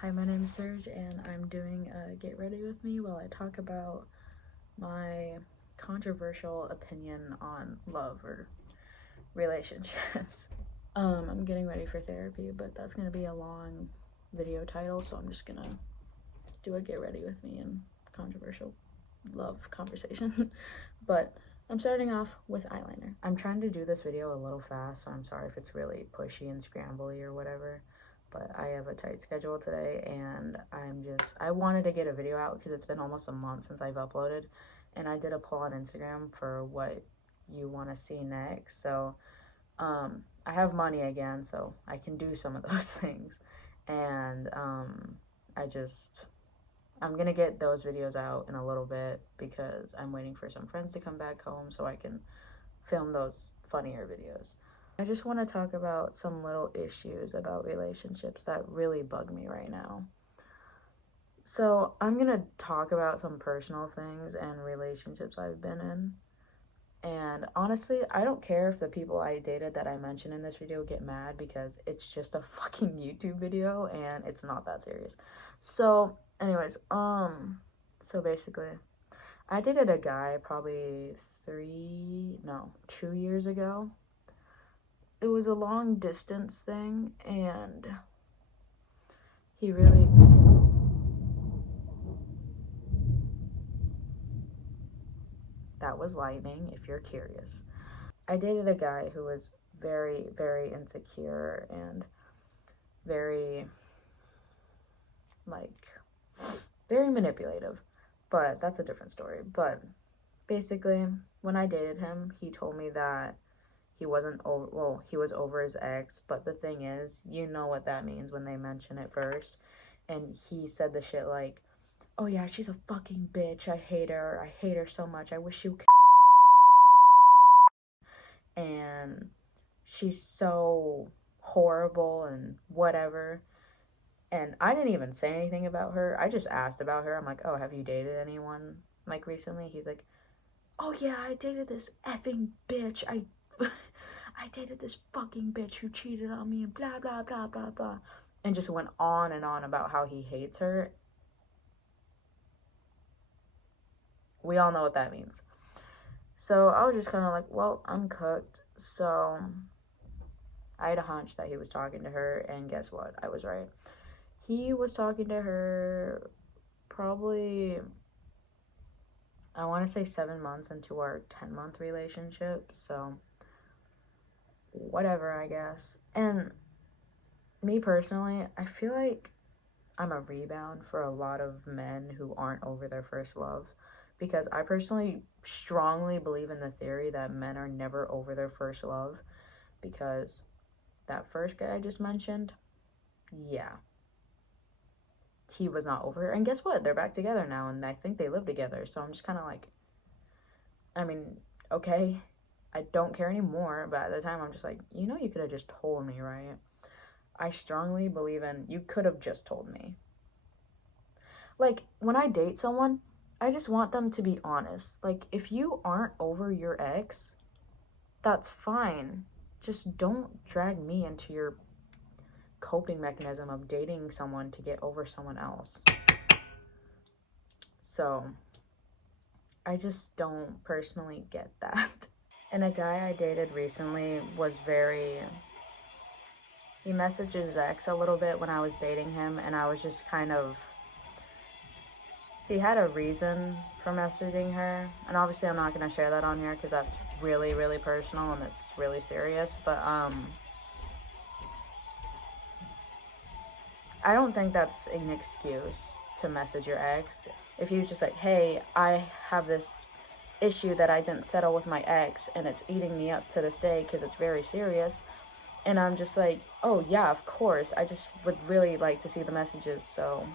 Hi, my name is Serge, and I'm doing a Get Ready With Me while I talk about my controversial opinion on love or relationships. I'm getting ready for therapy, but that's going to be a long video title, so I'm just going to do a Get Ready With Me and controversial love conversation. But I'm starting off with eyeliner. I'm trying to do this video a little fast, so I'm sorry if it's really pushy and scrambly or whatever. But I have a tight schedule today, and I wanted to get a video out because it's been almost a month since I've uploaded, and I did a poll on Instagram for what you want to see next. So I have money again, so I can do some of those things, and I'm gonna get those videos out in a little bit because I'm waiting for some friends to come back home so I can film those funnier videos. I just want to talk about some little issues about relationships that really bug me right now. So I'm gonna talk about some personal things and relationships I've been in. And honestly, I don't care if the people I dated that I mentioned in this video get mad because it's just a fucking YouTube video and it's not that serious. So anyways, so basically, I dated a guy probably 2 years ago. It was a long distance thing, and he really, that was lightning if you're curious. I dated a guy who was very, very insecure and very, like, very manipulative, but that's a different story. But basically, when I dated him, he told me that he wasn't over, well, he was over his ex, but the thing is, you know what that means when they mention it first. And he said the shit like, oh yeah, she's a fucking bitch, I hate her so much, I wish you could. And she's so horrible and whatever. And I didn't even say anything about her. I just asked about her. I'm like, oh, have you dated anyone like recently? He's like, oh yeah, I dated this effing bitch. I dated this fucking bitch who cheated on me and blah blah blah blah blah, and just went on and on about how he hates her. We all know what that means. So I was just kind of like, well, I'm cooked. So I had a hunch that he was talking to her, and guess what? I was right. He was talking to her probably, I want to say 7 months into our 10-month relationship. So whatever, I guess. And me personally, I feel like I'm a rebound for a lot of men who aren't over their first love, because I personally strongly believe in the theory that men are never over their first love, because that first guy I just mentioned, yeah, he was not over her. And guess what? They're back together now, and I think they live together. So I'm just kind of like, I mean, okay, I don't care anymore, but at the time I'm just like, you could have just told me, right? I strongly believe in, you could have just told me. Like, when I date someone, I just want them to be honest. Like, if you aren't over your ex, that's fine. Just don't drag me into your coping mechanism of dating someone to get over someone else. So, I just don't personally get that. And a guy I dated recently was he messaged his ex a little bit when I was dating him, and I was just kind of, he had a reason for messaging her, and obviously I'm not going to share that on here because that's really, really personal and it's really serious, but I don't think that's an excuse to message your ex. If he was just like, hey, I have this issue that I didn't settle with my ex, and it's eating me up to this day because it's very serious, and I'm just like, oh yeah, of course, I just would really like to see the messages so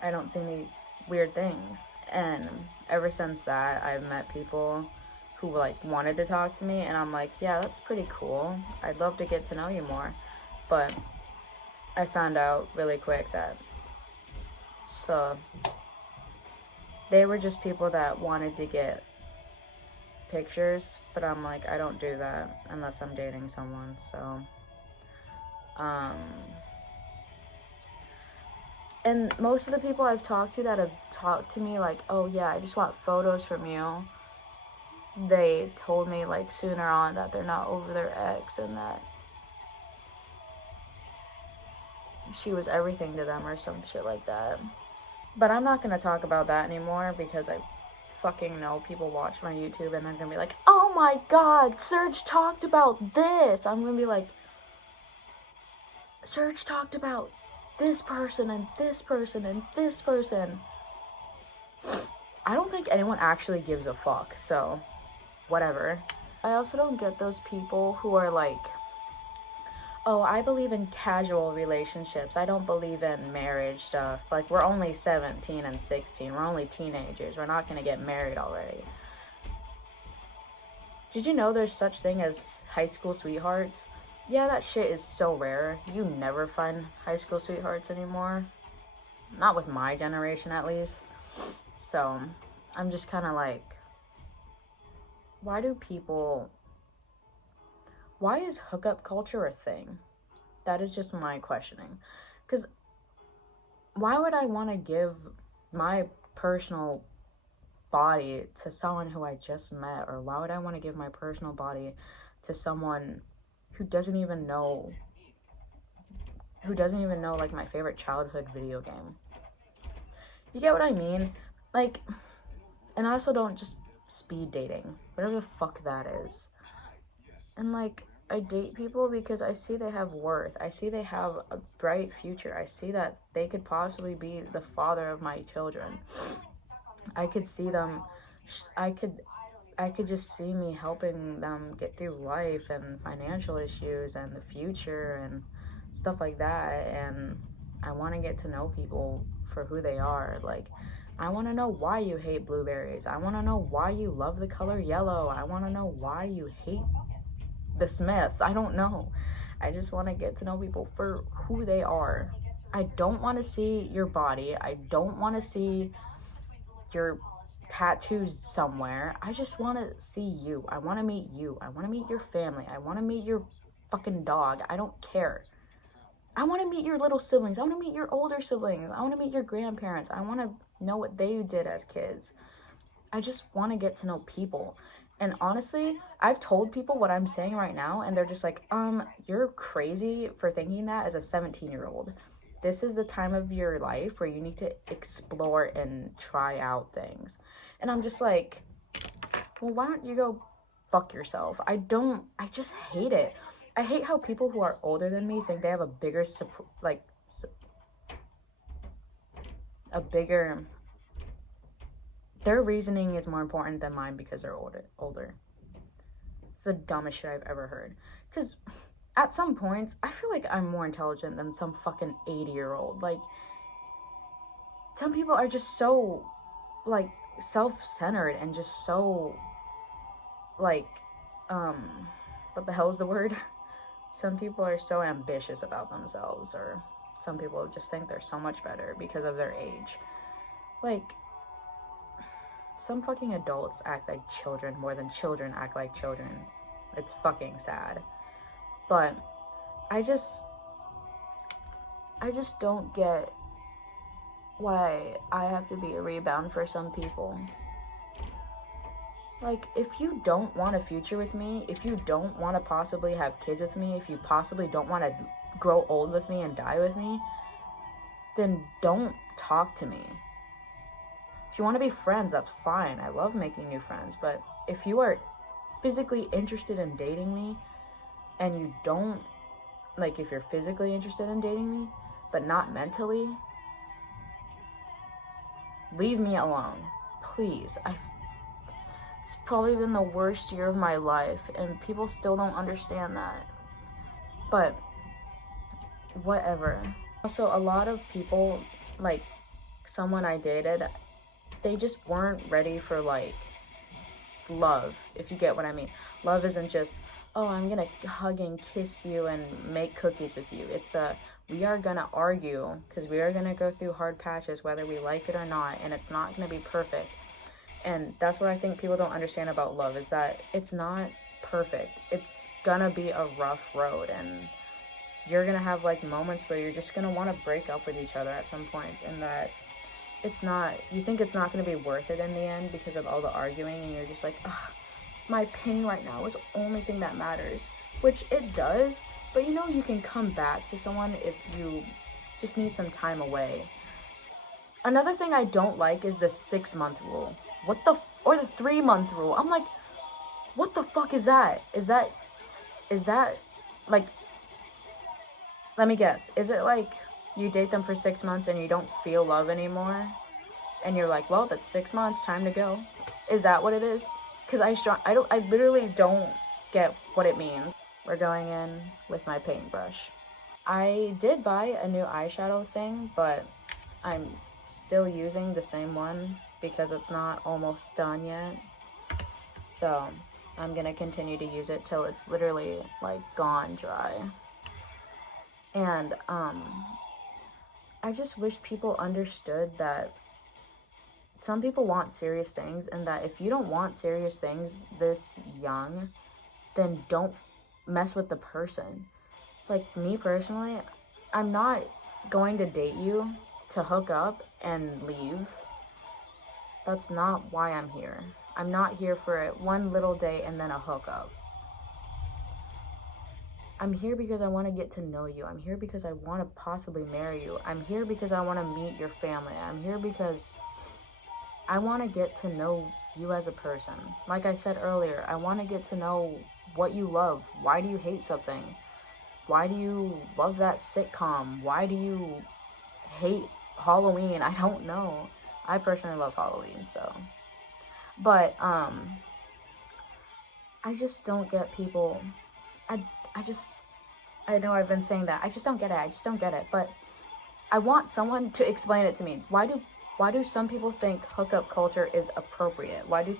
I don't see any weird things. And ever since that, I've met people who like wanted to talk to me, and I'm like, yeah, that's pretty cool, I'd love to get to know you more. But I found out really quick that they were just people that wanted to get pictures, but I'm like, I don't do that unless I'm dating someone. So And most of the people I've talked to that have talked to me like, oh yeah, I just want photos from you, they told me like sooner on that they're not over their ex and that she was everything to them or some shit like that. But I'm not gonna talk about that anymore because I fucking know people watch my YouTube and they're gonna be like, oh my god, Serge talked about this. I'm gonna be like, Serge talked about this person and this person and this person. I don't think anyone actually gives a fuck, so whatever. I also don't get those people who are like, oh, I believe in casual relationships. I don't believe in marriage stuff. Like, we're only 17 and 16. We're only teenagers. We're not gonna get married already. Did you know there's such thing as high school sweethearts? Yeah, that shit is so rare. You never find high school sweethearts anymore. Not with my generation, at least. So, I'm just kind of like, why is hookup culture a thing? That is just my questioning. Because why would I want to give my personal body to someone who I just met? Or why would I want to give my personal body to someone who doesn't even know like my favorite childhood video game? You get what I mean? Like, and I also don't just speed dating, whatever the fuck that is. And like, I date people because I see they have worth. I see they have a bright future. I see that they could possibly be the father of my children. I could see them, I could just see me helping them get through life and financial issues and the future and stuff like that. And I want to get to know people for who they are. Like, I want to know why you hate blueberries. I want to know why you love the color yellow. I want to know why you hate the Smiths. I don't know. I just want to get to know people for who they are. I don't want to see your body. I don't want to see your tattoos somewhere. I just want to see you. I want to meet you. I want to meet your family. I want to meet your fucking dog. I don't care. I want to meet your little siblings. I want to meet your older siblings. I want to meet your grandparents. I want to know what they did as kids. I just want to get to know people. And honestly, I've told people what I'm saying right now, and they're just like, you're crazy for thinking that as a 17-year-old. This is the time of your life where you need to explore and try out things. And I'm just like, well, why don't you go fuck yourself? I just hate it. I hate how people who are older than me think they have a bigger, their reasoning is more important than mine because they're older. It's the dumbest shit I've ever heard. Because at some points, I feel like I'm more intelligent than some fucking 80-year-old. Like, some people are just so, like, self-centered and just so, like, what the hell is the word? Some people are so ambitious about themselves, or some people just think they're so much better because of their age. Like, some fucking adults act like children more than children act like children. It's fucking sad. But I just don't get why I have to be a rebound for some people. Like, if you don't want a future with me, if you don't want to possibly have kids with me, if you possibly don't want to grow old with me and die with me, then don't talk to me. If you want to be friends, that's fine. I love making new friends. But if you are physically interested in dating me and you don't, like, if you're physically interested in dating me but not mentally, leave me alone, please. It's probably been the worst year of my life and people still don't understand that, but whatever. Also, a lot of people, like someone I dated, they just weren't ready for like love, if you get what I mean. Love isn't just, oh, I'm gonna hug and kiss you and make cookies with you. It's we are gonna argue because we are gonna go through hard patches whether we like it or not, and it's not gonna be perfect. And that's what I think people don't understand about love, is that it's not perfect. It's gonna be a rough road, and you're gonna have like moments where you're just gonna want to break up with each other at some point, and that it's not, you think it's not gonna be worth it in the end because of all the arguing, and you're just like, ugh, my pain right now is the only thing that matters, which it does, but you know you can come back to someone if you just need some time away. Another thing I don't like is the 6 month rule. Or the 3 month rule. I'm like, what the fuck is that? Is that like, let me guess. Is it like you date them for 6 months and you don't feel love anymore? And you're like, well, that's 6 months, time to go. Is that what it is? Because I literally don't get what it means. We're going in with my paintbrush. I did buy a new eyeshadow thing, but I'm still using the same one because it's not almost done yet. So I'm gonna continue to use it till it's literally like gone dry. And I just wish people understood that some people want serious things, and that if you don't want serious things this young, then don't mess with the person. Like me personally, I'm not going to date you to hook up and leave. That's not why I'm here. I'm not here for it one little day and then a hookup. I'm here because I want to get to know you. I'm here because I want to possibly marry you. I'm here because I want to meet your family. I'm here because I want to get to know you as a person. Like I said earlier, I want to get to know what you love. Why do you hate something? Why do you love that sitcom? Why do you hate Halloween? I don't know. I personally love Halloween, so. But I just don't get people. I just, I know I've been saying that. I just don't get it. I just don't get it. But I want someone to explain it to me. Why do some people think hookup culture is appropriate? Why do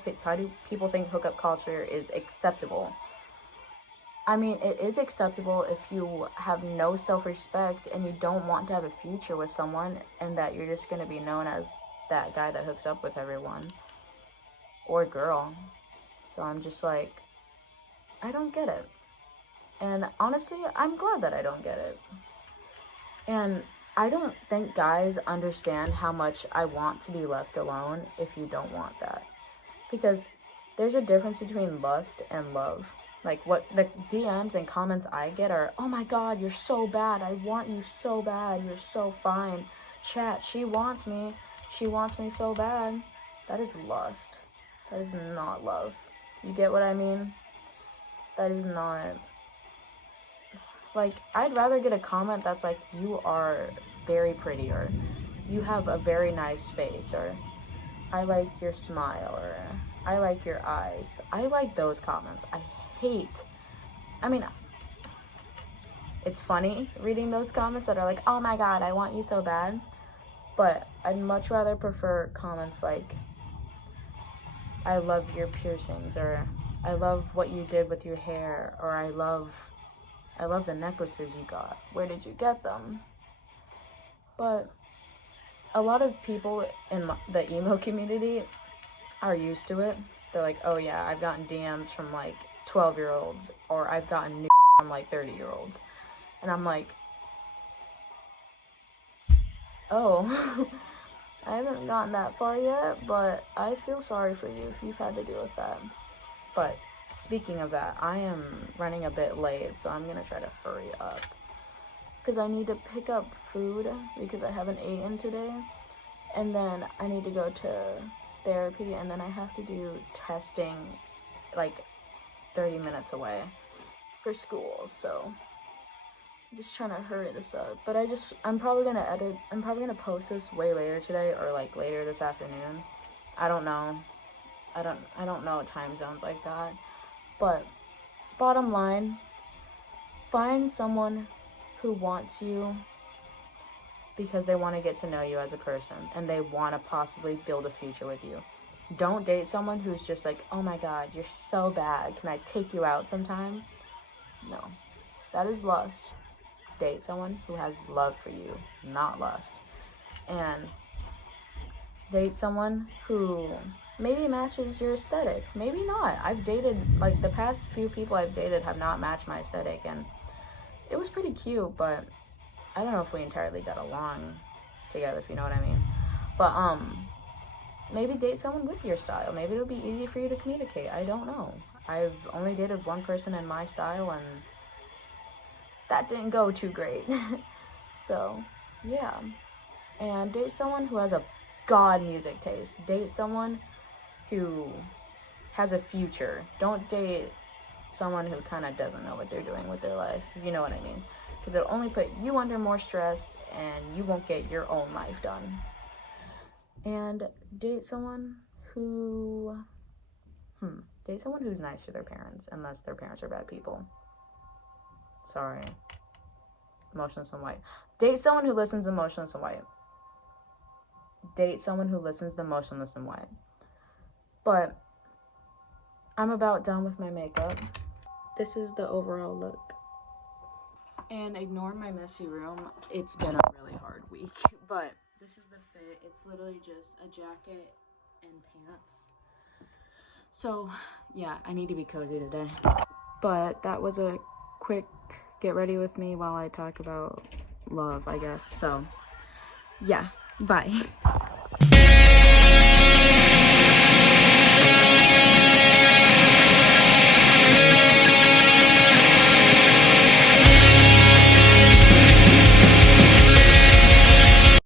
people think hookup culture is acceptable? I mean, it is acceptable if you have no self-respect and you don't want to have a future with someone, and that you're just going to be known as that guy that hooks up with everyone, or girl. So I'm just like, I don't get it. And honestly, I'm glad that I don't get it. And I don't think guys understand how much I want to be left alone if you don't want that. Because there's a difference between lust and love. Like, what the DMs and comments I get are, oh my god, you're so bad. I want you so bad. You're so fine. Chat, she wants me. She wants me so bad. That is lust. That is not love. You get what I mean? That is not. Like, I'd rather get a comment that's like, you are very pretty, or you have a very nice face, or I like your smile, or I like your eyes. I like those comments. I mean, it's funny reading those comments that are like, oh my god, I want you so bad. But I'd much rather prefer comments like, I love your piercings, or I love what you did with your hair, or I love the necklaces you got. Where did you get them? But a lot of people in the emo community are used to it. They're like, oh yeah, I've gotten DMs from like 12-year-olds, or I've gotten from like 30-year-olds. And I'm like, oh, I haven't gotten that far yet, but I feel sorry for you if you've had to deal with that. But speaking of that, I am running a bit late, so I'm gonna try to hurry up. Because I need to pick up food because I haven't eaten today. And then I need to go to therapy, and then I have to do testing like 30 minutes away for school. So I'm just trying to hurry this up. But I'm probably gonna post this way later today, or like later this afternoon. I don't know. I don't know time zones like that. But bottom line, find someone who wants you because they want to get to know you as a person and they want to possibly build a future with you. Don't date someone who's just like, oh my god, you're so bad. Can I take you out sometime? No. That is lust. Date someone who has love for you, not lust. And date someone who maybe matches your aesthetic. Maybe not. I've dated, like, the past few people I've dated have not matched my aesthetic, and it was pretty cute, but I don't know if we entirely got along together, if you know what I mean. But maybe date someone with your style. Maybe it'll be easy for you to communicate. I don't know. I've only dated one person in my style, and that didn't go too great. So, yeah. And date someone who has a god music taste. Date someone who has a future. Don't date someone who kind of doesn't know what they're doing with their life, if you know what I mean. Because it'll only put you under more stress, and you won't get your own life done. And date someone who date someone who's nice to their parents, unless their parents are bad people. Sorry. Motionless and White. Date someone who listens to Motionless and White. Date someone who listens to Motionless and White. But I'm about done with my makeup. This is the overall look. And ignore my messy room. It's been a really hard week. But this is the fit. It's literally just a jacket and pants. So, yeah, I need to be cozy today. But that was a quick get ready with me while I talk about love, I guess. So, yeah, bye.